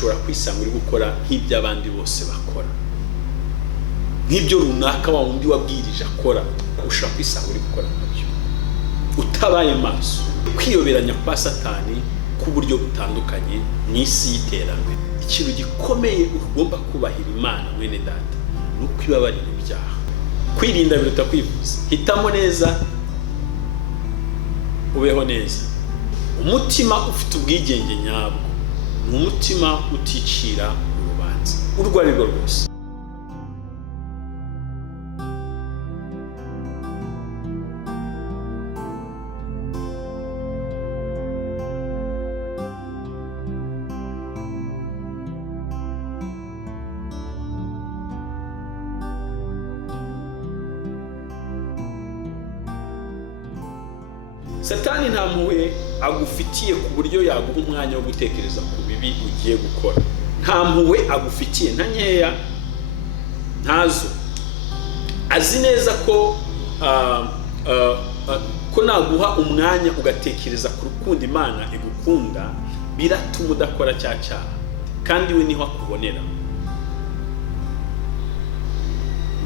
ushobora kwisanga uri gukora nk'ibyo abandi bose bakora, nk'ibyo runaka wa wundi wabwirije akora, ushobora kwisanga uri gukora nabyo utabaye maso. Kwiyoberanya kwa Satani ku buryo butandukanye mu isi y'iterambere. Ikintu gikomeye ugomba kubahira Imana mwene data ni ukwibabarira ibyaha. Kwirinda biruta kwivuza. Hitamo neza ubeho neza. Umutima ufite ubwigenge nyabwo ni umutima uticira urubanza urwo ari rwo rwose. Satani nta mpuhwe agufitiye ku buryo yaguha umwanya wo gutekereza ku bibi ugiye gukora. Nta mpuhwe agufitiye, nta nkeya, ntazo. Azi neza ko naguha umwanya ugatekereza ku rukundo Imana igukunda, biratuma udakora cya cyaha, kandi we niho akubonera.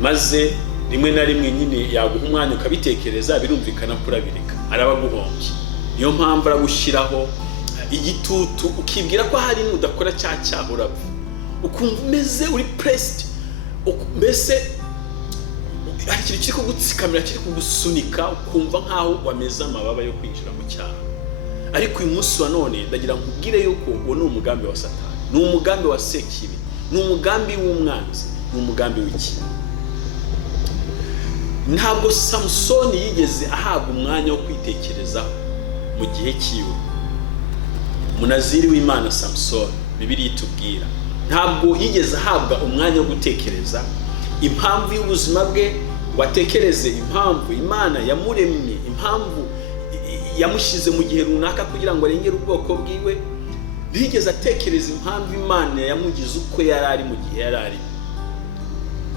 Maze rimwe na rimwe nyine yaguha umwanya ukabitekereza, birumvikana kurabireka, arabaguhombye. Niyo mpamvu aragushyiraho igitutu, ukibwira ko hari n'udakora cya cyaha urapfa, ukumva umeze uri pressed, mbese hari ikintu kiri kugutsikamira, kiri kugusunika, ukumva nkaho wameze amababa yo kwinjira mu cyaha. Ariko uyu munsi wa none ndagira nkubwire yuko uwo ni umugambi wa Satani, ni umugambi wa sekibi, ni umugambi w'umwanzi, ni umugambi w'ikibi. Ntabwo Samsoni yigeze ahabwa umwanya wo kwitekerezaho mu gihe cyiwe. Munaziri w'Imana Samsoni, Bibiliya itubwira, ntabwo yigeze ahabwa umwanya wo gutekereza impamvu y'ubuzima bwe, watekereze impamvu Imana yamuremye, impamvu yamushyize mu gihe runaka kugira ngo arengere ubwoko bwiwe. Ntiyigeze atekereza impamvu Imana yamugize uko yari ari mu gihe yari ari.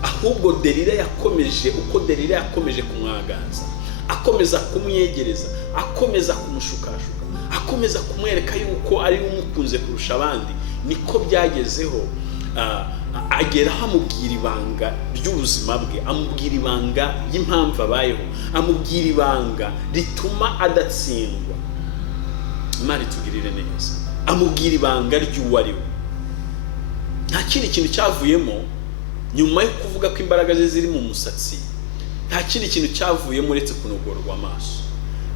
Ahubwo Delila yakomeje kumwagaza, akomeza kumwegereza, akomeza kumushukashuka, akomeza kumwereka yuko ari umukunze kurusha abandi. Niko byagezeho ageraho amubwira ibanga ry'ubuzima bwe, amubwira ibanga y'impamvu abayeho, amubwira ibanga rituma adatsindwa. Imana itugirire neza. Amubwira ibanga ry'uwo ari we. Nta kindi kintu cyavuyemo nyuma yo kuvuga ko imbaraga ze ziri mu musatsi. Nta kindi kintu cyavuyemo uretse kunogorwa amaso.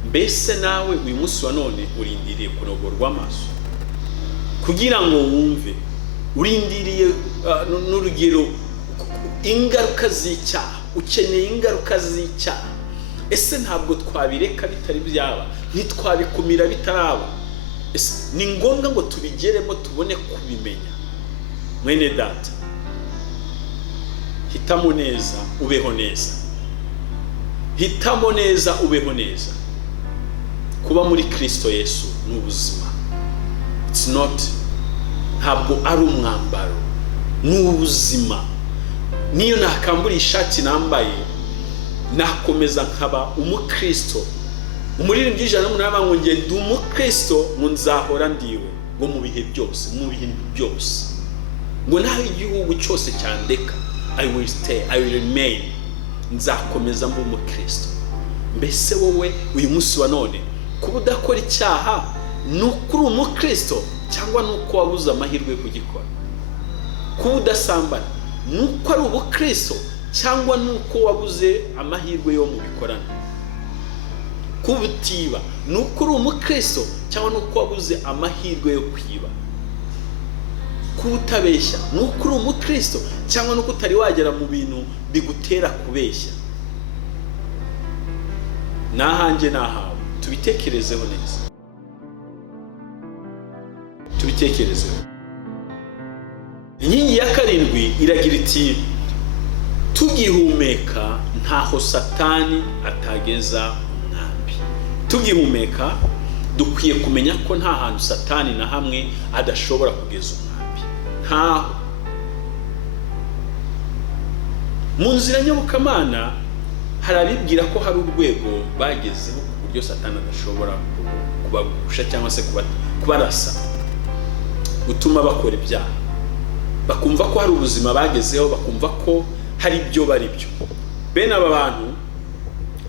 Mbese nawe uyu munsi wa none urindiriye kunogorwa amaso kugira ngo wumve, urindiriye n'urugero ingaruka z'icyaha, ukeneye ingaruka z'icyaha. Ese ntabwo twabireka bitari byaba? Ntitwabikumira bitaraba? Ni ngombwa ngo tubigeremo tubone kubimenya. Mwene data, hitamo neza ubeho neza. Hitamo neza ubeho neza. Kuba muri Kristo Yesu ni ubuzima. It's not, ntabwo ari umwambaro, ni ubuzima. Niyo nakambura ishati nambaye nakomeza nkaba umukristo. Umuririmbyi ijana n'umunani ngo nge ndi umukristo, ngo nzahora ndiwe, ngo mu bihe byose, mu bintu byose, ngo naho igihugu cyose cyandeka, I will stay, I will remain, nzakomeza mba umukristo. Mbese wowe uyu munsi wa none kuba udakora icyaha ni ukuri umukristo cyangwa nuko wabuze amahirwe yo kugikora? Kuba udasambana ni uko ari ubukristo cyangwa nuko wabuze amahirwe yo mubikorana? Kuba utiba ni uko uri umukristo cyangwa nuko wabuze amahirwe yo kwiba? Kuba utabeshya ni uko uri umukristo cyangwa nuko utari wagera mu bintu bigutera kubeshya? Nahanjye nahawe, tubitekerezeho neza, tubitekerezeho. Inkingi ya karindwi iragira iti tugihumeka ntaho Satani atageza umwambi. Tugihumeka dukwiye kumenya ko nta hantu Satani na hamwe adashobora kugeza umwambi. Ntaho. Mu nzira nyobokamana hari abibwira ko hari urwego bagezeho ku buryo Satani adashobora kubagusha cyangwa se kubarasa. utuma bakora ibyaha, bakumva ko hari ubuzima bagezeho, bakumva ko hari ibyo bari byo. Bene aba bantu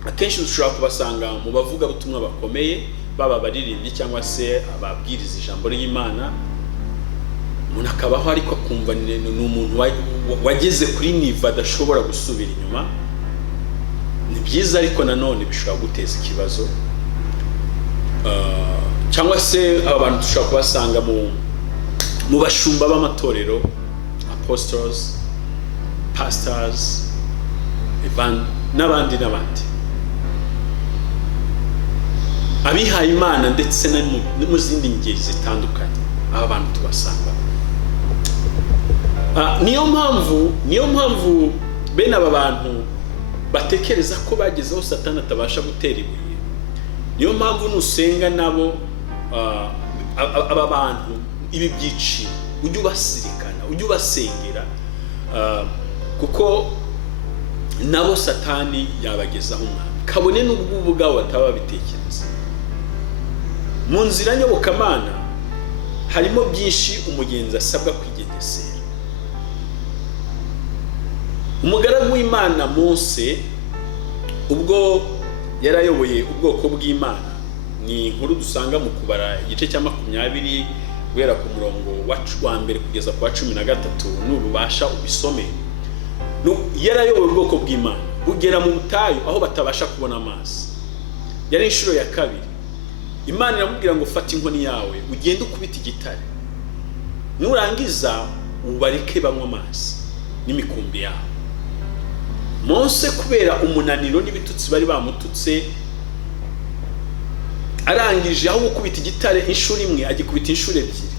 akenshi dushobora kubasanga mu bavuga ubutumwa bakomeye, baba baririmbyi cyangwa se ababwiriza ijambo ry'Imana. Umuntu akabaho ariko akumva ni umuntu wageze kuri niva adashobora gusubira inyuma. Ni byiza ariko nanone bishobora guteza ikibazo. Cyangwa se abantu dushobora kubasanga mu bashumba b'amatorero, apostles, pastors, n'abandi abihaye Imana ndetse no mu zindi ngeri zitandukanye. Aba bantu tubasanga. Niyo mpamvu bene aba bantu batekereza ko bagezeho Satani atabasha gutera ibuye. Niyo mpamvu nusenga nabo aba bantu ibi byiciro ujye ubasirikana, ujye ubasengera, kuko nabo Satani yabagezaho umwami, kabone n'ubwo ubwabo bataba bitekereza. Mu nzira nyobokamana harimo byinshi umugenzi asabwa kwigengesera. Umugaragu w'Imana Mose ubwo yarayoboye ubwoko bw'Imana, ni inkuru dusanga mu Kubara igice cya 20 guhera ku murongo wa mbere kugeza ku wa 13. Nububasha ubisome. Yarayoboye ubwoko bw'Imana bugera mu butayu aho batabasha kubona amazi. Yari inshuro ya kabiri. Imana iramubwira ngo fata inkoni yawe ugende ukubita igitare, nurangiza ubareke banywa amazi n'imikumbi yawe. Mose kubera umunaniro n'ibitutsi bari bamututse, arangije aho gukubita igitare inshuro imwe agikubita inshuro ebyiri.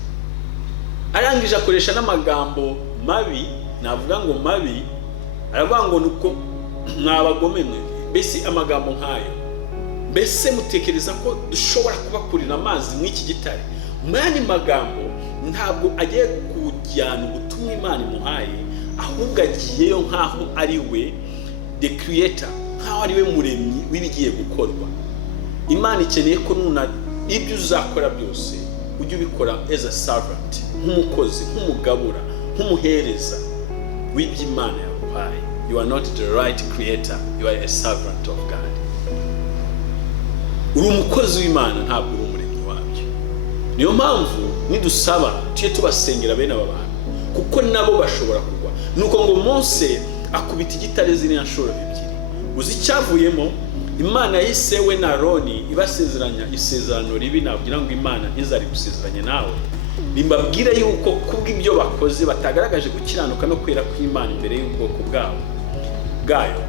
Arangije akoresha n'amagambo mabi, navuga ngo mabi, aravuga ngo nuko mwabagome mwe. Mbese amagambo nk'ayo, mbese mutekereza ko dushobora kubakurira amazi mu iki gitare? Mwani magambo ntabwo agiye kujyana ubutumwa Imana imuhaye, ahubwo agiyeyo nk'aho ari we the creator, nk'aho ari we muremyi w'ibigiye gukorwa. Imana ikeneye ko ibyo uzakora byose ujye ubikora as a servant, nk'umukozi, nk'umugabura, nk'umuhereza w'iby'Imana yaguhaye. You are not the right creator, you are a servant of God. Uri umukozi w'Imana, ntabwo uri umuremyi wabyo. Niyo mpamvu nidusaba tujye tubasengera bene aba bantu, kuko nabo bashobora kugwa. Nuko ngo Mose akubita igitare ziriya nshuro ebyiri. Uzi icyavuyemo? Imana yise we na Aroni ibasezeranya isezerano ribi. Nabwira ngo Imana izari gusezeranya nawe, nimbabwire yuko kubw'ibyo bakoze batagaragaje gukiranuka no kwera kw'Imana imbere y'ubwoko bwayo,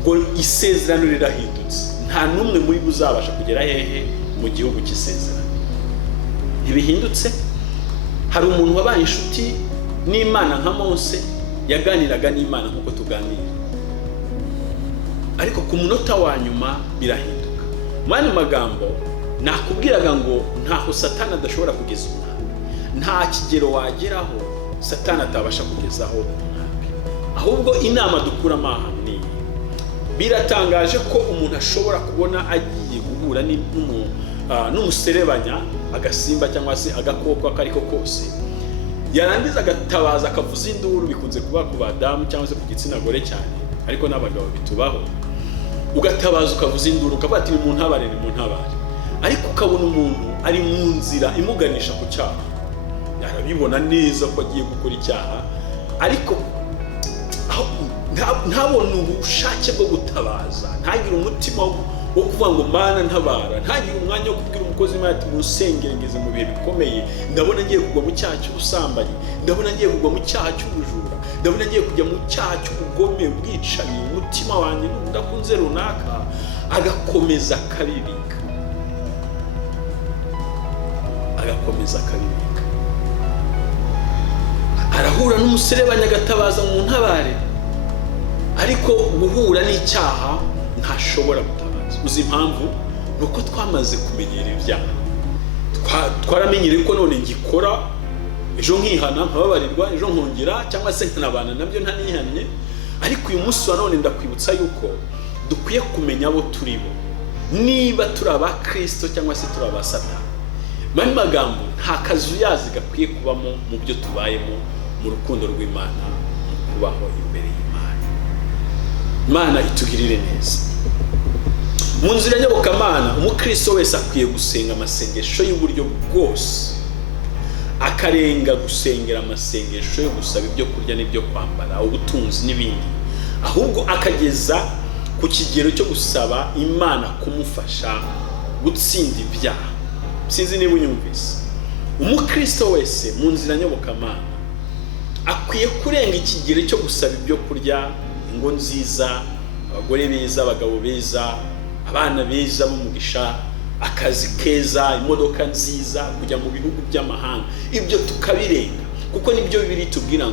ngo isezerano rirahindutse. Nta numwe muri buzabasha kugera hehe mu gihugu cy'isezerano. Ntibihindutse. Hari umuntu wabaye inshuti n'Imana nka Mose, yaganiraga n'Imana nk'uko tuganira, ariko ku munota wa nyuma birahinduka. Mwani magambo nakubwiraga ngo ntaho Satani adashobora kugeza umwami, nta kigero wageraho Satani atabasha kugezaho umwami. Ahubwo inama dukuramo ahantu ni biratangaje ko umuntu ashobora kubona agiye guhura n'umuserebanya, agasimba cyangwa se agakoko akariko kose, yarangiza agatabaza akavuza induru. Bikunze kuba ku badamu cyangwa se ku gitsina gore cyane, ariko n'abagabo bitubaho. Ugatabaza ukavuza induru ukavuga ati mu ntabare, ariko ukabona umuntu ari mu nzira imuganisha ku cyaha. Yarabibona neza ko agiye gukora icyaha, ariko ntabone ubushake bwo gutabaza, ntagire umutima wo kuvuga ngo Mana ntabara, ntagire umwanya wo kubwira umukozi w'Imana ati musengere ngeze mu bihe bikomeye, ndabona ngiye kugwa mu cyaha cy'ubusambanyi, ndabona ngiye kugwa mu cyaha cy'ubujura, ndabona ngiye kujya mu cyaha cy'ubugome, ubwicanyi, umutima wanjye ndakunze runaka. Agakomeza akabibika, arahura n'umuserebanya agatabaza mu ntabare, ariko guhura n'icyaha ntashobora gutabaza. Uzi impamvu? Nuko twamaze kumenyera ibyaha. Twaramenyereye ko none ngikora, ejo nkihana nkababarirwa, ejo nkongera cyangwa se nkanabana nabyo ntanihannye. Ariko uyu munsi wa none ndakwibutsa yuko dukwiye kumenya abo turi bo, niba turi aba Kristo cyangwa se turi aba Satani. mani magambo nta kazuyazi gakwiye kubamo mu byo tubayemo mu rukundo rw'Imana, mu kubaho imbere y'Imana. Imana itugirire neza. Mu nzira nyobokamana umukristo wese akwiye gusenga amasengesho y'uburyo bwose, akarenga gusengera amasengesho yo gusaba ibyo kurya n'ibyo kwambara, ubutunzi n'ibindi, ahubwo akageza ku kigero cyo gusaba Imana kumufasha gutsinda ibyaha. Sinzi niba unyumvise. Umukristo wese mu nzira nyobokamana akwiye kurenga ikigero cyo gusaba ibyo kurya, ingo nziza, abagore beza, abagabo beza, abana beza b'umugisha, akazi keza, imodoka nziza, kujya mu bihugu by'amahanga. Ibyo tukabirenga kuko nibyo Bibiliya itubwira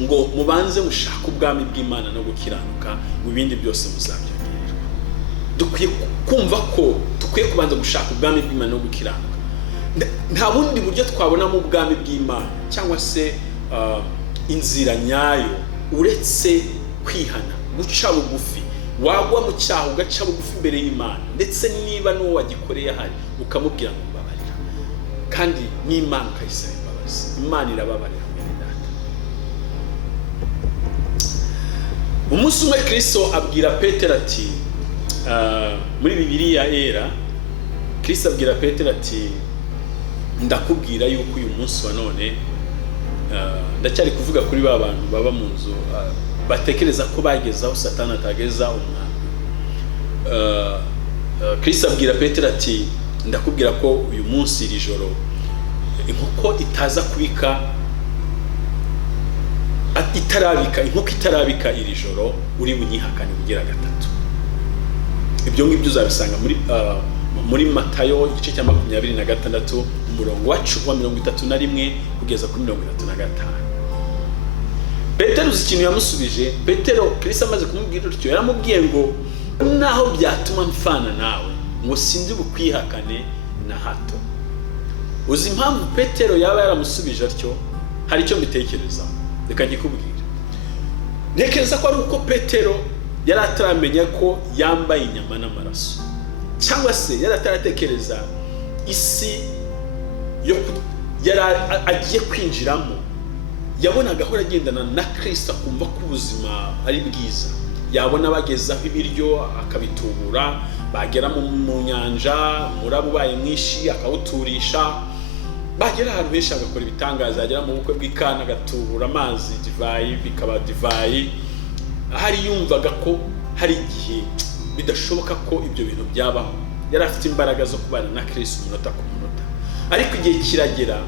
ngo mubanze mushaka ubwami bw'Imana no gukiranuka, mu bindi byose muzabyongererwa. Dukwiye kumva ko dukwiye kubanza gushaka ubwami bw'Imana no gukiranuka. Nta bundi buryo twabona mu bwami bw'Imana cyangwa se inzira nyayo uretse kwihana, guca bugufi. Wagwa mu cyaha ugaca bugufi imbere y'Imana, ndetse niba n'uwo wagikoreye ahari ukamubwira ngo mbabarira, kandi n'Imana ukayisaba imbabazi. Imana irababarira mwene data. Umunsi umwe Kristo abwira Petero ati, muri Bibiliya yera, Kristo abwira Petero ati, ndakubwira yuko uyu munsi wa none, ndacyari kuvuga kuri ba bantu baba mu nzu batekereza ko bageze aho Satani atageza umwami. Kristo abwira Petero ati, ndakubwira ko uyu munsi iri joro inkoko itaza kubika inkoko itarabika iri joro uri bunyihakane bugira gatatu. Ibyo ngibyo uzabisanga muri Matayo igice cya 26 umurongo wa 31 kugeza kuri 35. Petero uzi ikintu yamusubije? Petero Kristo amaze kumubwira utyo yaramubwiye ngo naho byatuma mfana nawe ngo sindi bukwihakane na hato. Uzi impamvu Petero yaba yaramusubije atyo? Hari icyo mbitekerezaho, reka ngikubwira. Ntekereza ko ari uko Petero yari ataramenya ko yambaye inyama n'amaraso, cyangwa se yari ataratekereza isi yari agiye kwinjiramo. Yabonaga ahora agendana na Kristo, akumva ko ubuzima ari bwiza. Yabona bagezaho ibiryo akabitubura, bagera mu nyanja umuraba ubaye mwinshi akawuturisha, bagera ahantu henshi agakora ibitangaza, yagera mu bukwe bw'Ikana agatubura amazi divayi bikaba divayi. Ahari yumvaga ko hari igihe bidashoboka ko ibyo bintu byabaho. Yari afite imbaraga zo kubana na Kristo umunota ku munota. Ariko igihe kiragera,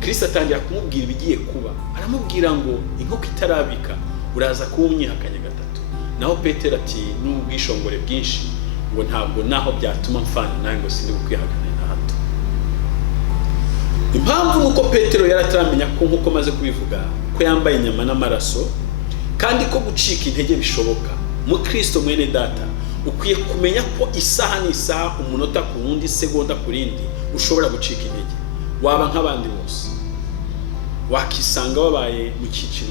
Kristo atangira kumubwira ibigiye kuba. Aramubwira ngo inkoko itarabika uraza kuba umwihakanye gatatu. Naho Petero ati n'ubwishongore bwinshi ngo ntabwo naho byatuma mfana nawe ngo sindi bukwihakane na hato. Impamvu nuko Petero yari ataramenya ko nkuko maze kubivuga ko yambaye inyama n'amaraso, kandi ko gucika intege bishoboka. Mu Kristo mwene data ukwiye kumenya ko isaha n'isaha, umunota ku wundi, segonda ku rindi ushobora gucika intege. Waba nk'abandi bose, wakisanga wabaye mu cyiciro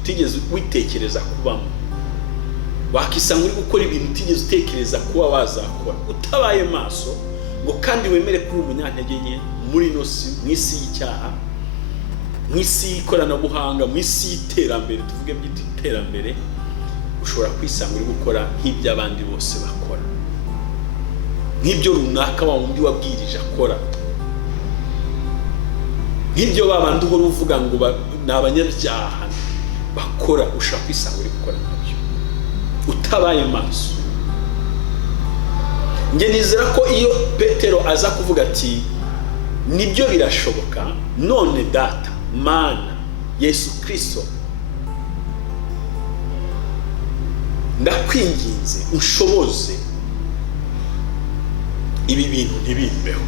utigeze witekereza kubamo, wakisanga uri gukora ibintu utigeze utekereza kuba wazakora, utabaye maso ngo kandi wemere kuri umunyantege nke muri ino si, mu isi y'icyaha, mu isi y'ikoranabuhanga, mu isi y'iterambere, tuvuge by'iterambere. Ushobora kwisanga uri gukora nk'ibyo abandi bose bakora, nk'ibyo runaka wa wundi wabwirije akora, nk'ibyo babandi uhora uvuga ngo ni abanyabyaha bakora. Ushobora kwisanga uri gukora nabyo utabaye maso. Nge nizera ko iyo Petero aza kuvuga ati nibyo birashoboka, none data Mana Yesu Kristo ndakwinginze unshoboze ibi bintu ntibimbeho,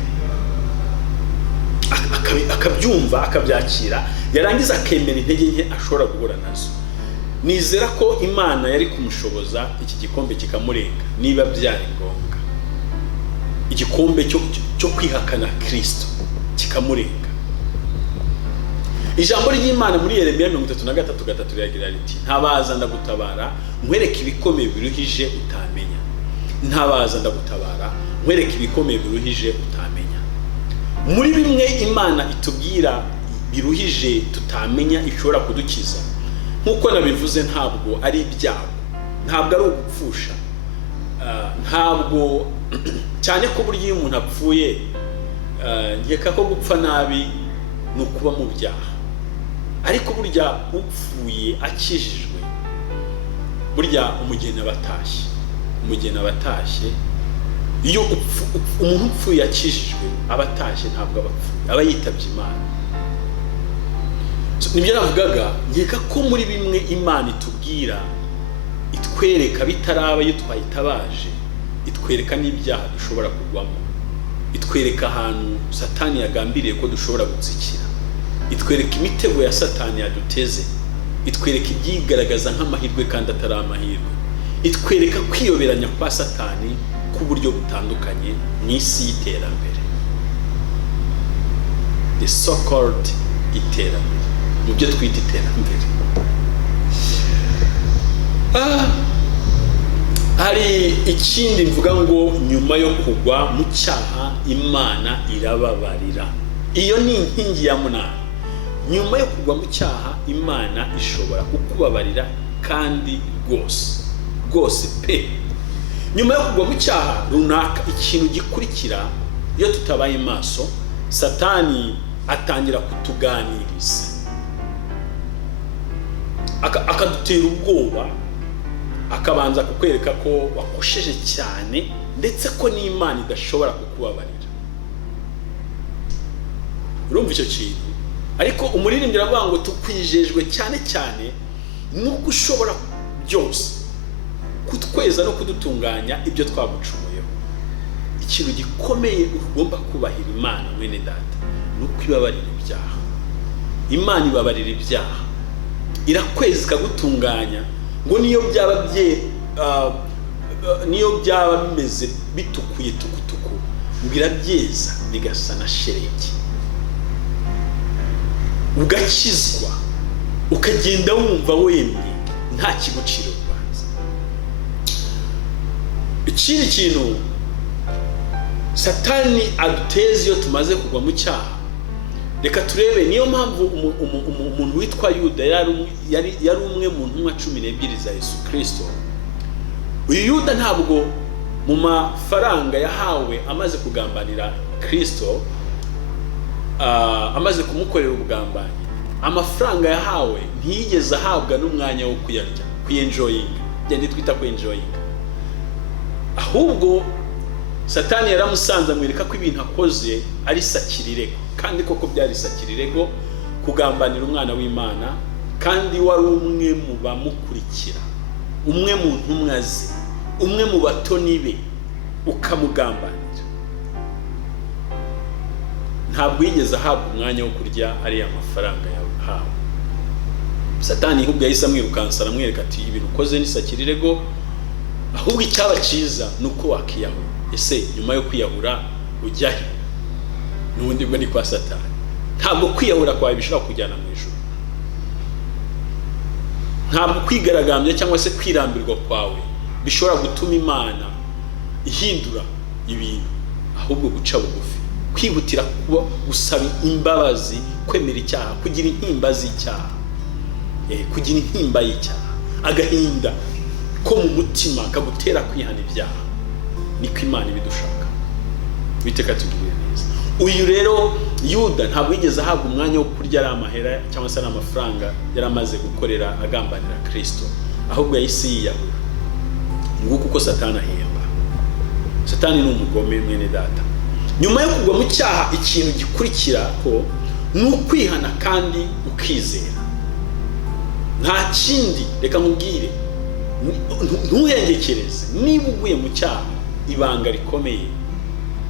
akabyumva akabyakira, yarangiza akemera intege nke ashobora guhura nazo. Nizera ko Imana yari kumushoboza iki gikombe kikamurenga niba byari ngombwa, igikombe cyo kwihakana Kristo kikamurenga. Ijambo ry'Imana muri Yeremiya 33:3 riragira riti, ntabaza ndagutabara nkwereke ibikomeye biruhije utamenya. Ntabaza ndagutabara nkwereke ibikomeye biruhije utamenya. muri bimwe Imana itubwira biruhije tutamenya ishobora kudukiza, nkuko nabivuze, ntabwo ari ibyago, ntabwo ari ugupfusha, ntabwo cyane ko burya iyo umuntu apfuye nkeka ko gupfa nabi ni ukuba mu byaha, ariko burya upfuye akijijwe, burya umugeni abatashye, iyo umuntu upfuye akijijwe abatashye ntabwo abapfuye, aba yitabye Imana. Nibyo navugaga, nkeka ko muri bimwe Imana itubwira itwereka bitaraba iyo twayitabaje, itwereka n'ibyaha dushobora kugwamo, itwereka ahantu Satani yagambiriye ko dushobora gutsikira, itwereka imitego ya Satani yaduteze, itwereka ibyigaragaza nk'amahirwe kandi atari amahirwe, itwereka kwiyoberanya kwa Satani ku buryo butandukanye mu isi y'iterambere, the so called iterambere, mu byo twita iterambere. Hari ikindi mvuga ngo nyuma yo kugwa mu cyaha Imana irababarira. Iyo ni inkingi ya munani. Nyuma yo kugwa mu cyaha Imana ishobora kukubabarira kandi rwose pe. Nyuma yo kugwa mu cyaha runaka, ikintu gikurikira iyo tutabaye maso, Satani atangira kutuganiriza, akadutera ubwoba, akabanza kukwereka ko wakosheje cyane ndetse ko n'Imana idashobora kukubabarira. Urumva icyo kintu? Ariko umuririmbyi aravuga ngo tukwijejwe cyane cyane nuko ushobora byose kutweza no kudutunganya ibyo twagucumuyeho. Ikintu gikomeye ugomba kubahira Imana mwene data nuko ibabarira ibyaha. Imana ibabarira ibyaha, irakweza ikagutunganya, ngo niyo byaba bimeze bitukuye tukutuku, ngo irabyeza bigasa na sheregi, ugakizwa, ukagenda wumva wemye nta kiguciro ubanza. Ikindi kintu Satani aduteza iyo tumaze kugwa mu cyaha, reka turebe, niyo mpamvu umuntu witwa Yuda yari umwe mu ntumwa 12 za Yesu Kristo. Uyu Yuda ntabwo mu mafaranga yahawe amaze kugambanira Kristo, amaze kumukorera ubugambanyi, amafaranga yahawe ntiyigeze ahabwa n'umwanya wo kuyarya, kuyenjoyinga, byandi twita kuyenjoyinga. Ahubwo Satani yaramusanze amwereka ko ibintu akoze ari sakirirego, kandi koko byari sakirirego kugambanira umwana w'Imana, kandi wari umwe mu bamukurikira, umwe mu ntumwa ze, umwe mu batoni be, ukamugambanira. Ntabwo yigeze ahabwa umwanya wo kurya ariya mafaranga yahawe. Satani ahubwo yahise amwirukansa, aramwereka ati ibintu ukoze ni sakirirego, ahubwo icyaba cyiza nuko wakiyahura. Ese nyuma yo kwiyahura ujya he? N'ubundi bwo ni kwa Satani. Ntabwo kwiyahura kwawe bishobora kujyana mu ijuru, ntabwo kwigaragambya cyangwa se kwirambirwa kwawe bishobora gutuma Imana ihindura ibintu, ahubwo guca bugufi, kwihutira kuba gusaba imbabazi, kwemera icyaha, kugira intimba z'icyaha, kugira intimba y'icyaha, agahinda ko mu mutima kagutera kwihana ibyaha. Niko Imana ibidushaka. Biteka tugirire neza. Uyu rero Yuda ntabwo yigeze ahabwa umwanya wo kurya ari amahera cyangwa se n'amafaranga yari amaze gukorera agambanira Kristo, ahubwo yahise yiyahura. Nguko uko Satani ahemba. Satani ni umugome mwene data. Nyuma yo kugwa mu cyaha, ikintu gikurikira ko ni ukwihana kandi ukizera. Nta kindi, reka nkubwire, ntuhengekereze. Niba uguye mu cyaha, ibanga rikomeye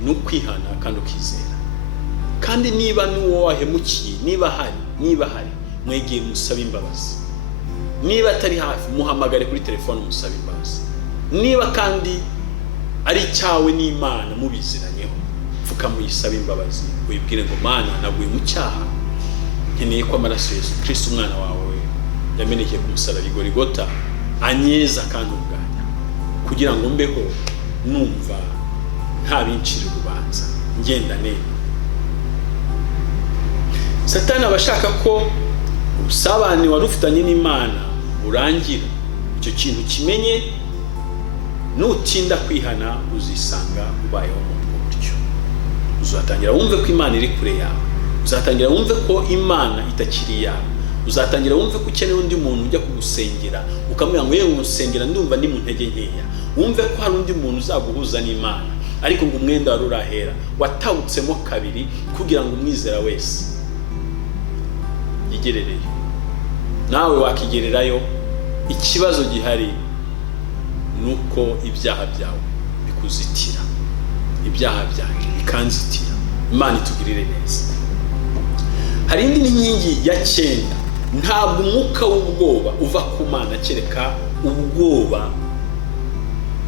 ni ukwihana kandi ukizera. Kandi niba n'uwo wahemukiye, niba hari mwegere musabe imbabazi. Niba atari hafi, muhamagare kuri telefone musabe imbabazi. Niba kandi ari cyawe n'Imana mubiziranyeho, pfuka muyisabe imbabazi, uyibwire ngo Mana, naguye mu cyaha, nkeneye ko amaraso Yesu Kristo umwana wawe yamenekeye ku musaraba Igorigota anyeza kandi ubwanya, kugira ngo mbeho numva nta bincira urubanza, ngenda neza Satani abashaka ko ubusabane wari ufitanye n'Imana urangira. Icyo kintu kimenye, nutinda kwihana uzisanga ubayeho mu buryo. Uzatangira wumve ko Imana iri kure yawe, uzatangira wumve ko Imana itakiri yawe, uzatangira wumve ko ukeneye undi muntu ujya kugusengera ukamubwira ngo yewe unsengera ndumva ndi mu ntege nkeya. Wumve ko hari undi muntu uzaguhuza n'Imana, ariko ngo umwenda wari urahera watawutsemo kabiri kugira ngo umwizera wese yigerereyo. Nawe wakigererayo. Ikibazo gihari nuko ibyaha byawe bikuzitira, ibyaha byanjye bikanzitira. Imana itugirire neza. Hari indi nkingi ya 9. Ntabwo umwuka w'ubwoba uva ku Mana kereka ubwoba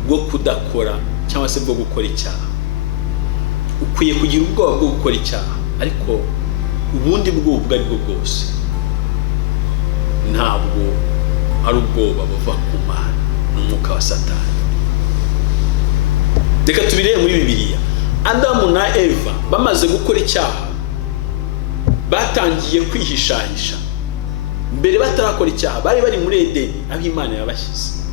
bwo kudakora cyangwa se bwo gukora icyaha. Ukwiye kugira ubwoba bwo gukora icyaha, ariko ubundi bwoba ubwo ari bwo bwose ntabwo ari ubwoba buva ku Mana, n'umwuka wa Satani. Reka tubirebe muri Bibiliya. Adamu na Eva bamaze gukora icyaha batangiye kwihishahisha. Mbere batarakora icyaha bari bari muri Edeni, aho Imana yabashyize.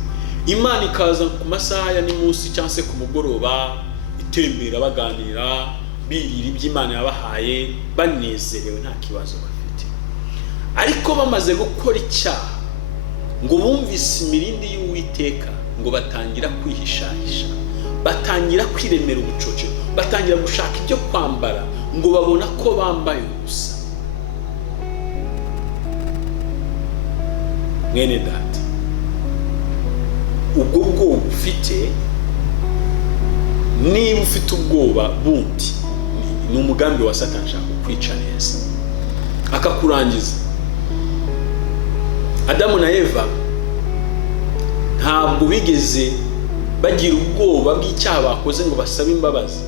Imana ikaza ku masaha ya nimunsi cyangwa se ku mugoroba, itembera baganira, birira iby'Imana yabahaye, banezerewe nta kibazo bafite. Ariko bamaze gukora icyaha, ngo bumvise imirindi y'Uwiteka, ngo batangira kwihishahisha, batangira kwiremera ubucoce, batangira gushaka ibyo kwambara, ngo babona ko bambaye ubusa. Mwene data, ubwo bwoba ufite, niba ufite ubwoba bundi, ni umugambi wa Satani ashaka kukwica neza akakurangiza. Adamu na Eva ntabwo bigeze bagira ubwoba bw'icyaha bakoze ngo basabe imbabazi,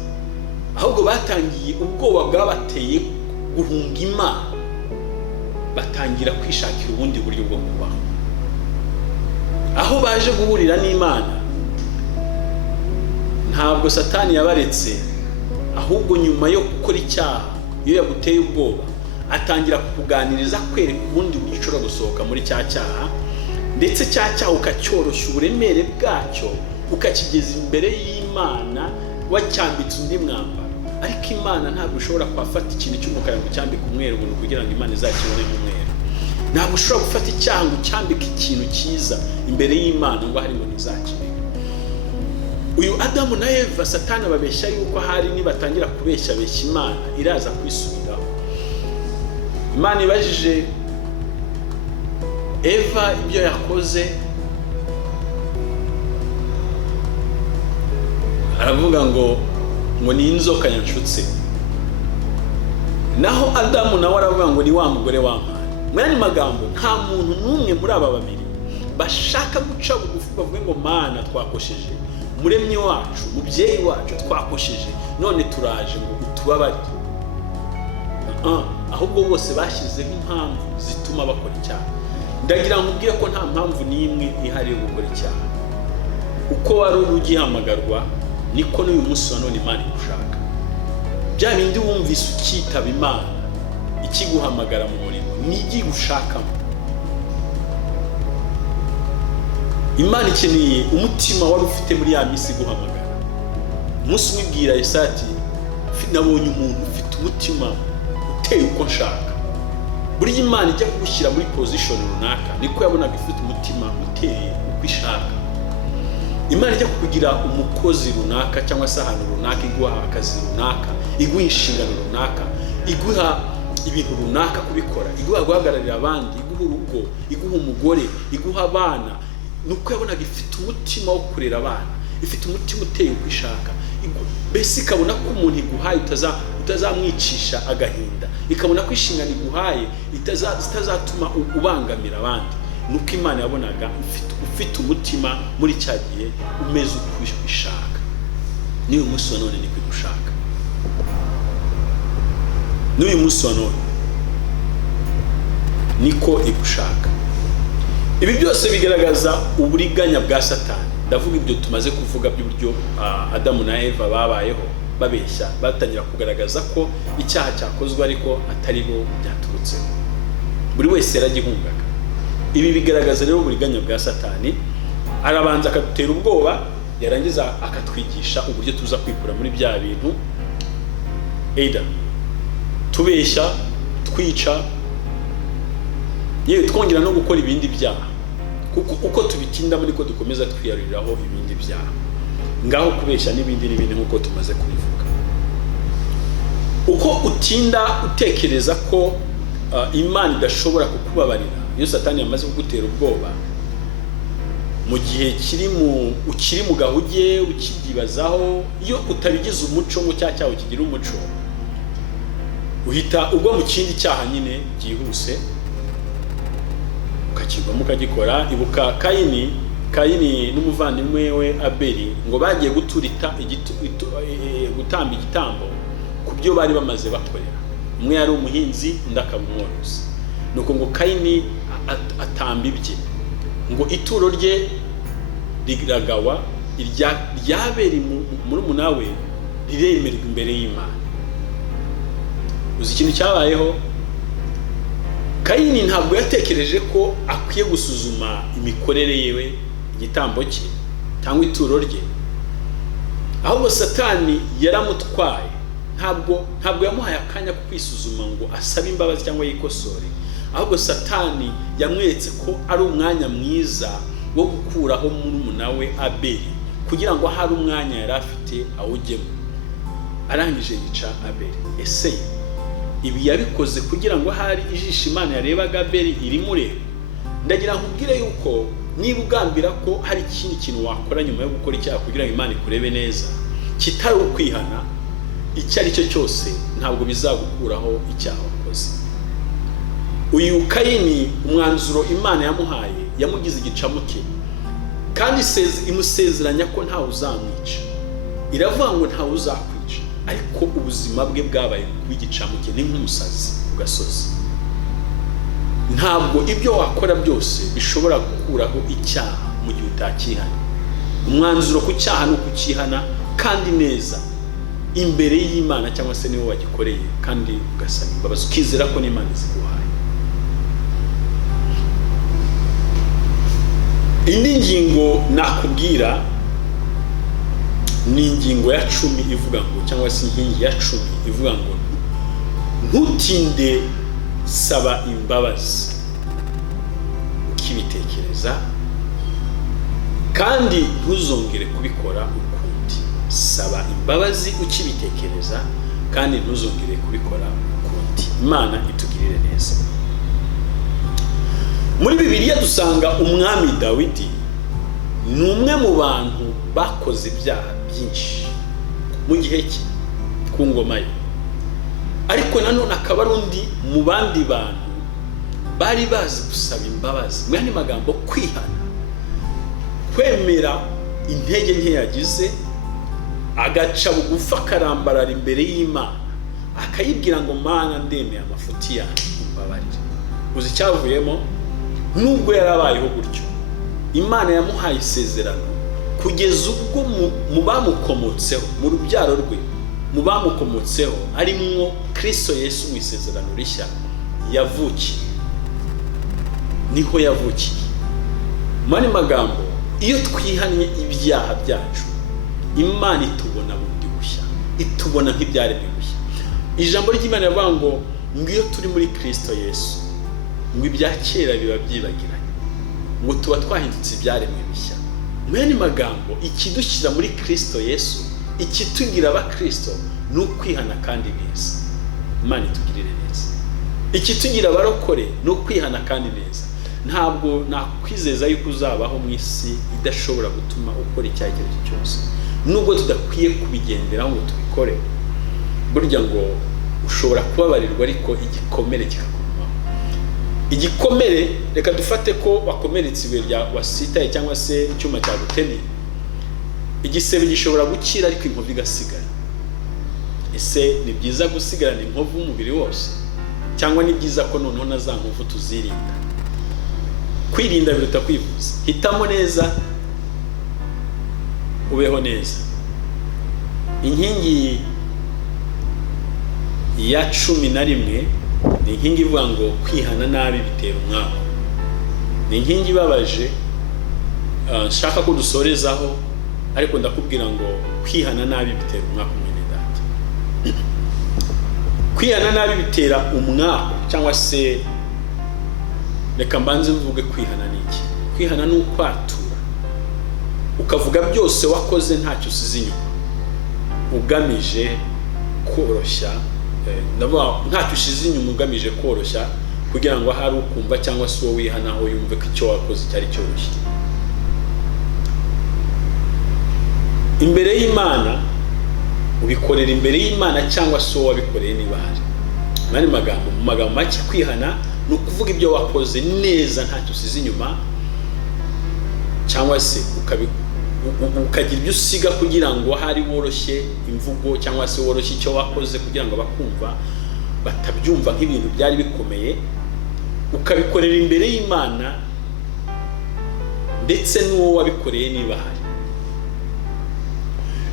ahubwo batangiye ubwoba bwabateye guhunga Imana, batangira kwishakira ubundi buryo bwo kubaho. Aho baje guhurira n'Imana, ntabwo Satani yabaretse, ahubwo nyuma yo gukora icyaha, iyo yaguteye ubwoba, atangira kukuganiriza kwereka ubundi buryo ushobora gusohoka muri cya cyaha, ndetse cya cyaha ukacyoroshya uburemere bwacyo, ukakigeza imbere y'Imana wacyambitse undi mwambaro. Ariko Imana ntabwo ushobora kwafata ikintu cy'umukara ngo cyambike umweru ngo kugira ngo Imana izakibone nk'umweru. Ntabwo ushobora gufata icyaha ngo cyambike ikintu cyiza imbere y'Imana ngo hari ngo ntizakibone. Uyu Adamu na Eva Satani ababeshya yuko hari nibatangira kubeshya Imana iraza kwisubiraho. Imana ibajije Eva ibyo yakoze, aravuga ngo ni inzoka yanshutse. Naho Adamu nawe aravuga ngo ni wa mugore w'Imana. Mwene magambo, nta muntu n'umwe muri aba babiri bashaka guca bugufi bavuga ngo Mana twakosheje, Muremyi wacu, Mubyeyi wacu twakosheje, none turaje ngo utubabarire. Ahubwo bose bashyizeho impamvu zituma bakora icyaha. Ndagira ngo ubwire ko nta mpamvu n'imwe ihari yo gukora icyaha. Uko wari ugihamagarwa niko n'uyu munsi wa none Imana igushaka. Bya bindi wumvise ukitaba Imana ikiguhamagara mu murimo, nigi gushakamo. Imana ikeneye umutima wari ufite muri ya misi guhamagara. Umunsi wibwira Yesaya ati nabonye umuntu ufite umutima uteye uko nshaka. Buri Imana ijya kugushyira muri position runaka, niko yabonaga ifite umutima uteye uko ishaka. Imana ijya kukugira umukozi runaka cyangwa se ahantu runaka, iguha akazi runaka, iguha inshingano runaka, iguha ibintu runaka kubikora, iguha guhagararira abandi, iguha urugo, iguha umugore, iguha abana. Nuko yabonaga ifite umutima wo kurera abana, ifite umutima uteye uko ishaka. Mbese ikabona ko umuntu iguhaye utazamwicisha agahinda, ikabona ko inshingano iguhaye itazatuma ubangamira abandi. Nuko Imana yabonaga ufite umutima muri cya gihe umeze uko ishaka. N'uyu munsi wa none niko igushaka. N'uyu munsi wa none niko igushaka. Ibi byose bigaragaza uburiganya bwa Satani. Ndavuga ibyo tumaze kuvuga by'uburyo Adamu na Eva babayeho. babeshya, batangira kugaragaza ko icyaha cyakozwe ariko atari bo byaturutseho. Buri wese yaragihungaga. Ibi bigaragaza rero uburiganya bwa Satani. Arabanza akadutera ubwoba, yarangiza akatwigisha uburyo tuza kwikura muri bya bintu, either tubeshya, twica, yewe twongera no gukora ibindi byaha, kuko uko tubitinda muri ko dukomeza twiyaruriraho ibindi byaha, ngaho kubeshya n'ibindi nk'uko tumaze kubivuga. Uko utinda utekereza ko Imana idashobora kukubabarira, iyo Satani yamaze kugutera ubwoba, mu gihe ukiri mu gahuge ukigibazaho, iyo utabigize umuco ngo cyaha ukigira umuco, uhita ugwa mu kindi cyaha nyine byihuse, ukakigwamo ukagikora. Ibuka Kayini n'umuvandimwe we Abeli ngo bagiye gutamba igitambo ku byo bari bamaze bakorera. Umwe yari umuhinzi, undi akaba umworozi. Nuko ngo Kayini atamba ibye, ngo ituro rye riragawa, iry'Abeli murumuna we riremerwa imbere y'Imana. Uzi ikintu cyabayeho? Kayini ntabwo yatekereje ko akwiye gusuzuma imikorere yewe, igitambo cye cyangwa ituro rye, ahubwo Satani yaramutwaye. Ntabwo yamuhaye akanya ko kwisuzuma ngo asabe imbabazi cyangwa yikosore, ahubwo Satani yamweretse ko ari umwanya mwiza wo gukuraho murumuna we Abeli, kugira ngo hari umwanya yari afite awugemo. Arangije yica Abeli. Ese ibi yabikoze kugira ngo hari ijisho Imana yarebaga Abeli irimureba? Ndagira nkubwire yuko niba ugambira ko hari ikindi kintu wakora nyuma yo gukora icyaha kugira ngo Imana ikurebe neza, kitari ukwihana, icyo ari cyo cyose ntabwo bizagukuraho icyaha wakoze. Uyu Kayini, umwanzuro Imana yamuhaye, yamugize igicamuke, kandi imusezeranya ko ntawe uzamwica. Iravuga ngo ntawe uzakwica, ariko ubuzima bwe bwabaye kuba igicamuke, ni nk'umusazi ku gasozi. Ntabwo ibyo wakora byose bishobora gukuraho icyaha mu gihe utakihana. Umwanzuro ku cyaha ni ukukihana, kandi neza imbere y'Imana cyangwa se niwe wagikoreye, kandi ugasaba imbabazi, ukizera ko n'Imana iziguhaye. Indi ngingo nakubwira ni ingingo ya 10 ivuga ngo, cyangwa se inkingi ya 10 ivuga ngo ntutinde saba imbabazi ukibitekereza, kandi ntuzongere kubikora ukundi. Saba imbabazi ukibitekereza, kandi ntuzongere kubikora ukundi. Imana itugirire neza. Muri Bibiliya dusanga umwami Dawidi ni umwe mu bantu bakoze ibyaha byinshi mu gihe cye ku ngoma ye, ariko nanone akaba ari undi mu bandi bantu bari bazi gusaba imbabazi. Mu yandi magambo, kwihana, kwemera intege nke yagize, agaca bugufi akarambarara imbere y'Imana, akayibwira ngo Mana, ndemeye amafuti yanjye, umbabarire. Uzi icyavuyemo? Nubwo yarabayeho gutyo, Imana yamuhaye isezerano kugeza ubwo mu bamukomotseho, mu rubyaro rwe, mu bamukomotseho arimwo Kristo Yesu mu isezerano rishya yavukiye, niho yavukiye. Mu yandi magambo, iyo twihanye ibyaha byacu, Imana itubona bundi bushya, itubona nk'ibyaremwe bushya. Ijambo ry'Imana rivuga ngo iyo turi muri Kristo Yesu, ngo ibya kera biba byibagiranye, ngo tuba twahindutse ibyaremwe bishya. Mu yandi magambo, ikidushyira muri Kristo Yesu, ikitugira abakristo, ni ukwihana kandi neza. Imana itugirire neza. Ikitugira abarokore ni ukwihana kandi neza. Ntabwo nakwizeza yuko uzabaho mu isi idashobora gutuma ukora icyaha icyo ari cyo cyose, nubwo tudakwiye kubigenderaho ngo tubikore. Burya ngo ushobora kubabarirwa, ariko igikomere kikakumaho. Igikomere, reka dufate ko wakomeretse ibuye rya wasitaye cyangwa se icyuma cyagutemye. Igisebe gishobora gukira, ariko inkovu igasigara. Ese ni byiza gusigarana inkovu umubiri wose, cyangwa ni byiza ko noneho na za nkovu tuzirinda? Kwirinda biruta kwivuza. Hitamo neza, ubeho neza. inkingi ya 11 ni inkingi ivuga ngo kwihana nabi bitera umwaka. Ni inkingi ibabaje nshaka ko dusorezaho, ariko ndakubwira ngo kwihana nabi bitera umwaka mwene data. Kwihana nabi bitera umwaka, cyangwa se reka mbanze mvuge kwihana niki. Kwihana ni ukwatura, ukavuga byose wakoze ntacyo usize inyuma, ugamije koroshya, ndavuga ntacyo usize inyuma ugamije koroshya, kugira ngo ahari ukumva cyangwa se uwo wihanaho yumve ko icyo wakoze cyari cyoroshye. Imbere y'Imana ubikorera imbere y'Imana cyangwa se uwo wabikoreye niba hari. Mani magambo, mu magambo make, kwihana ni ukuvuga ibyo wakoze neza ntacyo usize inyuma, cyangwa se ukagira ibyo usiga kugira ngo ahari woroshye imvugo, cyangwa se woroshye icyo wakoze kugira ngo bakumva batabyumva nk'ibintu byari bikomeye, ukabikorera imbere y'Imana ndetse n'uwo wabikoreye niba hari.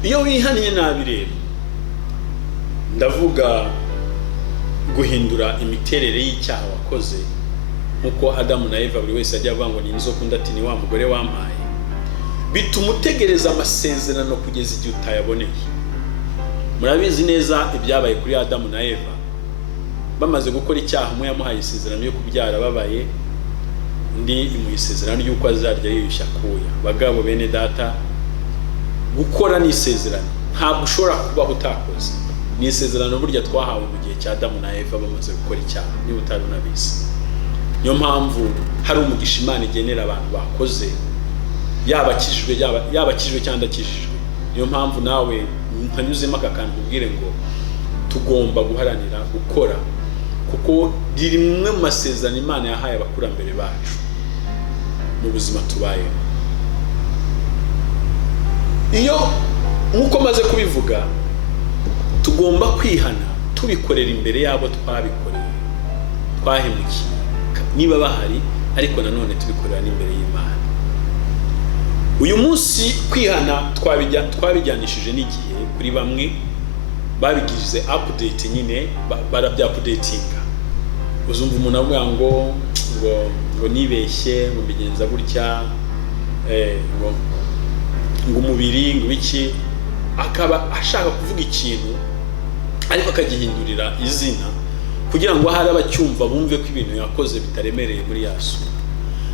Iyo wihaniye nabi rero, ndavuga guhindura imiterere y'icyaha wakoze, nkuko Adamu na Eva buri wese ajya avuga ngo ni inzoka, undi ati ni wa mugore wampaye, bituma utegereza amasezerano kugeza igihe utayaboneye. Murabizi neza ibyabaye kuri Adamu na Eva. Bamaze gukora icyaha, umwe yamuhaye isezerano yo kubyara babaye, undi imuha isezerano y'uko azarya yiyushya kuya. Bagabo bene data, gukora ni isezerano, ntabwo ushobora kubaho utakoze. Ni isezerano burya twahawe mu gihe cya Adamu na Eva bamaze gukora icyaha, niba utari unabizi. Niyo mpamvu hari umugisha Imana igenera abantu bakoze, yabakijijwe cyangwa adakijijwe. Niyo mpamvu nawe nkanyuzemo aka kantu ubwire ngo tugomba guharanira gukora, kuko riri rimwe mu masezerano Imana yahaye abakurambere bacu mu buzima tubayeho. Iyo nkuko maze kubivuga, tugomba kwihana tubikorera imbere yabo twabikoreye, twahemukiye niba bahari, ariko nanone tubikorera n'imbere y'Imana. Uyu munsi kwihana twabijyanishije n'igihe. Kuri bamwe babigize update, nyine barabya-updatinga. Uzumva umuntu avuga ngo nibeshye, ngo mbigenza gutya, ngo umubiri, ngo iki, akaba ashaka kuvuga ikintu ariko akagihindurira izina kugira ngo ahari abacyumva bumve ko ibintu yakoze bitaremereye muri yaso.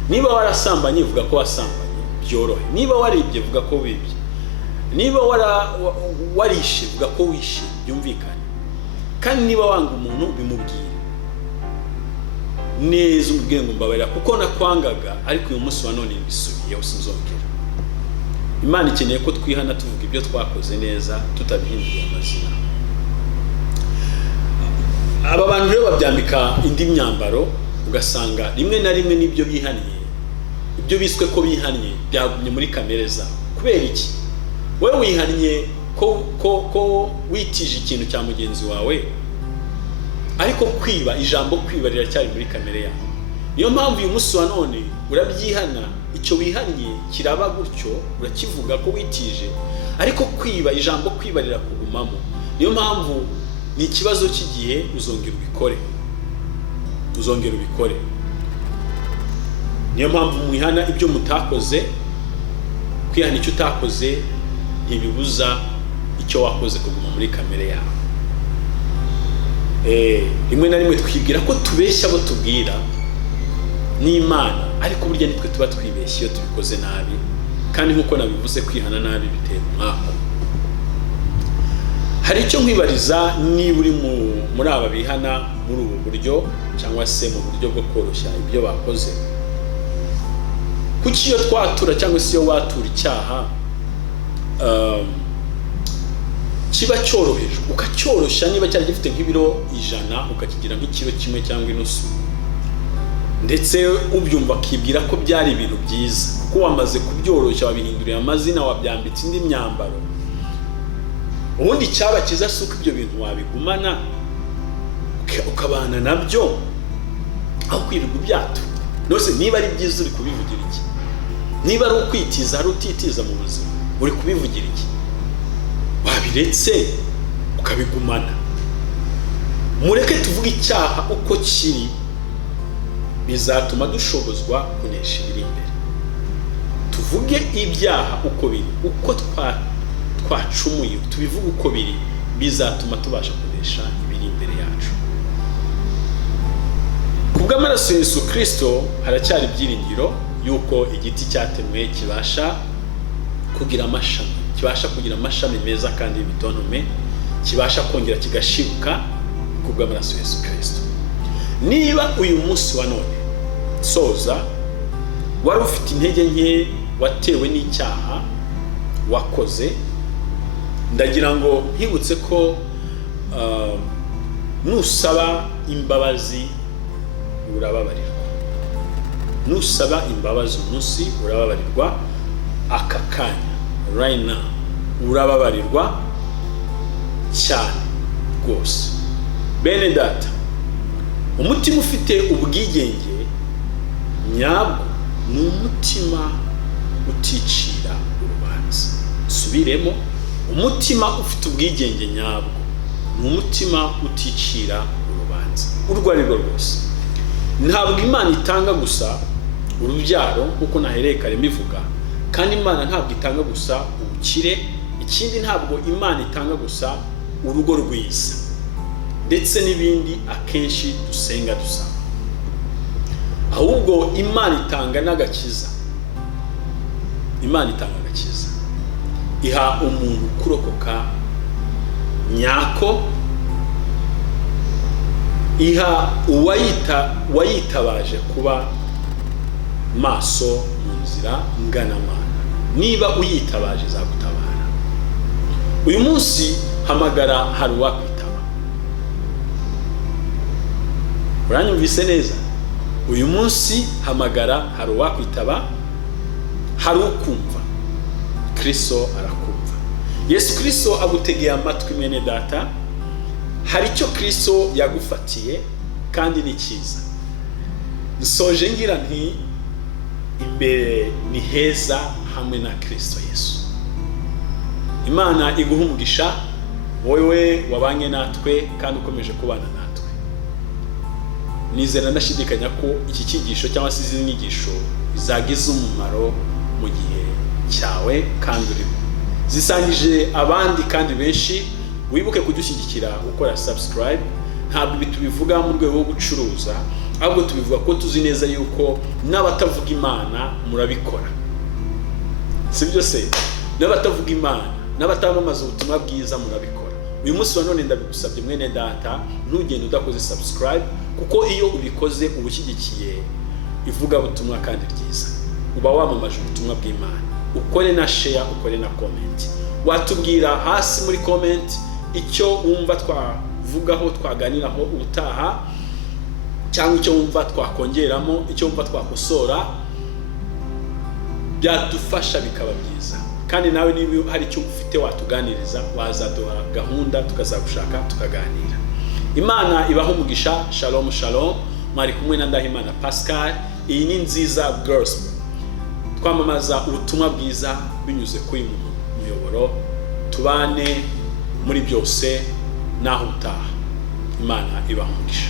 Niba warasambanye vuga ko wasambanye byorohe, niba waribye vuga ko wibye, niba warishe vuga ko wishe byumvikane, kandi niba wanga umuntu bimubwire neza, umubwire ngo mbabarira kuko nakwangaga, ariko uyu munsi wa none bisubiyeho sinzongera. Imana ikeneye ko twihana tuvuga ibyo twakoze neza, tutabihinduriye amazina. Aba bantu rero babyambika indi myambaro, ugasanga rimwe na rimwe n'ibyo bihaniye, ibyo biswe ko bihaniye byagumye muri kamere zabo. Kubera iki? Wowe wihaniye ko witije ikintu cya mugenzi wawe, ariko kwiba, ijambo kwiba riracyari muri kamere yawe. Niyo mpamvu uyu munsi wa none urabyihana, icyo wihaniye kiraba gutyo, urakivuga ko witije, ariko kwiba, ijambo kwiba rirakugumamo. Niyo mpamvu ni ikibazo cy'igihe uzongera ubikore. Niyo mpamvu mwihana ibyo mutakoze. Kwihana icyo utakoze ntibibuza icyo wakoze kuguma muri kamere yawe. Rimwe na rimwe twibwira ko tubeshya abo tubwira n'Imana, ariko burya nitwe tuba twibeshye iyo tubikoze nabi. Kandi nkuko nabivuze, kwihana nabi bitera umwaka. Hari icyo nkwibariza, niba uri muri aba bihana muri ubu buryo, cyangwa se mu buryo bwo koroshya ibyo bakoze, kuki iyo twatura cyangwa se iyo watura icyaha kiba cyorohejwe, ukacyoroshya, niba cyari gifite nk'ibiro 100 ukakigira nk'ikiro 1 cyangwa inusu, ndetse ubyumva akibwira ko byari ibintu byiza, kuko wamaze kubyoroshya, wabihinduriye amazina, wabyambitse indi myambaro. Ubundi cyaba kiza suko ibyo bintu wabigumana ukabana nabyo, aho kwirirwa ubyato. Nose niba ari byiza uri kubivugira iki? Niba ari ukwitiza, ari utitiza mu buzima, uri kubivugira iki? wabiretse ukabigumana. Mureke tuvuge icyaha uko kiri, bizatuma dushobozwa kunesha ibiri imbere. Tuvuge ibyaha uko biri, uko twacumuye, tubivuge uko biri, bizatuma tubasha kunesha ibiri imbere yacu. Kubw'amaraso ya Yesu Kristo haracyari ibyiringiro yuko igiti cyatemwe kibasha kugira amashami, meza kandi y'ibitontome, kibasha kongera kigashibuka kubw'amaraso ya Yesu Kristo. Niba uyu munsi wa none soza wari ufite intege nke, watewe n'icyaha wakoze, ndagira ngo nkibutse ko nusaba imbabazi urababarirwa. Nusaba imbabazi umunsi urababarirwa, aka kanya right now urababarirwa cyane rwose. Bene data, umutima ufite ubwigenge nyabwo ni umutima uticira urubanza. Subiremo, umutima ufite ubwigenge nyabwo ni umutima uticira urubanza urwo ari rwo rwose. Ntabwo Imana itanga gusa urubyaro nkuko nahereye kare mbivuga, kandi Imana ntabwo itanga gusa ubukire, ikindi ntabwo Imana itanga gusa urugo rwiza, ndetse n'ibindi akenshi dusenga dusaba. Ahubwo Imana itanga n'agakiza. Imana itanga agakiza, iha umuntu kurokoka nyako, iha uwayitabaje kuba maso mu nzira nganamana. Niba uyitabaje izagutabara. Uyu munsi hamagara hari uwakwitaba. Uranyumvise neza? Uyu munsi hamagara hari uwakwitaba, hari ukumva. Kristo arakumva. Yesu Kristo agutegeye amatwi mwene data. Hari icyo Kristo yagufatiye kandi ni cyiza. Nsoje ngira nti imbere ni heza hamwe na Kristo Yesu. Imana iguha umugisha wowe wabanye natwe kandi ukomeje kubana natwe. Nizera ndashidikanya ko iki cyigisho cyangwa se izi nyigisho zagize umumaro mu gihe cyawe kandi urimo. Zisangije abandi kandi benshi. Wibuke kudushyigikira ukora subscribe. Ntabwo ibi tubivuga mu rwego rwo gucuruza, ahubwo tubivuga ko tuzi neza yuko n'abatavuga Imana murabikora. Si byo se? N'abatavuga Imana, n'abatamamaza ubutumwa bwiza murabikora. Uyu munsi wa none ndabigusabye mwene data, ntugende udakoze subscribe, kuko iyo ubikoze ubushyigikiye ivuga ubutumwa kandi ryiza. Uba wamamaje ubutumwa bw'Imana. Ukore na share, ukore na comment. Watubwira hasi muri comment icyo wumva twavugaho, twaganiraho ubutaha, cyangwa icyo wumva twakongeramo, icyo wumva twakosora, byadufasha bikaba byiza. Kandi nawe niba hari icyo ufite watuganiriza, wazaduha gahunda tukazagushaka tukaganira. Imana ibaho umugisha. Shalom shalom. Mwari kumwe na Ndahimana Pascal. Iyi ni Nziza Gospel. Twamamaza ubutumwa bwiza binyuze kuri muyoboro. Tubane muri byose naho utaha. Imana ibaho umugisha.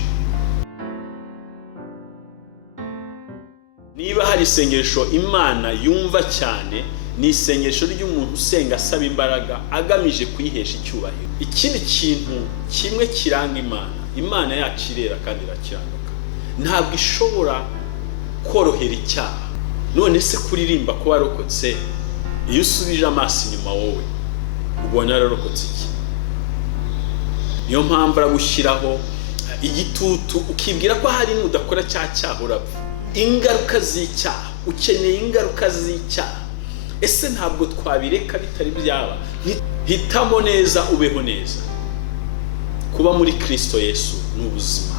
Niba hari isengesho Imana yumva cyane, ni isengesho ry'umuntu usenga asaba imbaraga agamije kuyihesha icyubahiro. Ikindi kintu kimwe kiranga Imana yacu irera kandi irakiranuka. Ntabwo ishobora korohera icyaha. None se kuririmba ko warokotse, iyo usubije amaso inyuma wowe ubona yararokotse iki? Niyo mpamvu aragushyiraho igitutu ukibwira ko hari n'udakora cya cyaha urapfa. Ingaruka z'icyaha, ukeneye ingaruka z'icyaha. Ese ntabwo twabireka bitari byaba? Hitamo neza, ubeho neza. Kuba muri Kristo Yesu ni ubuzima.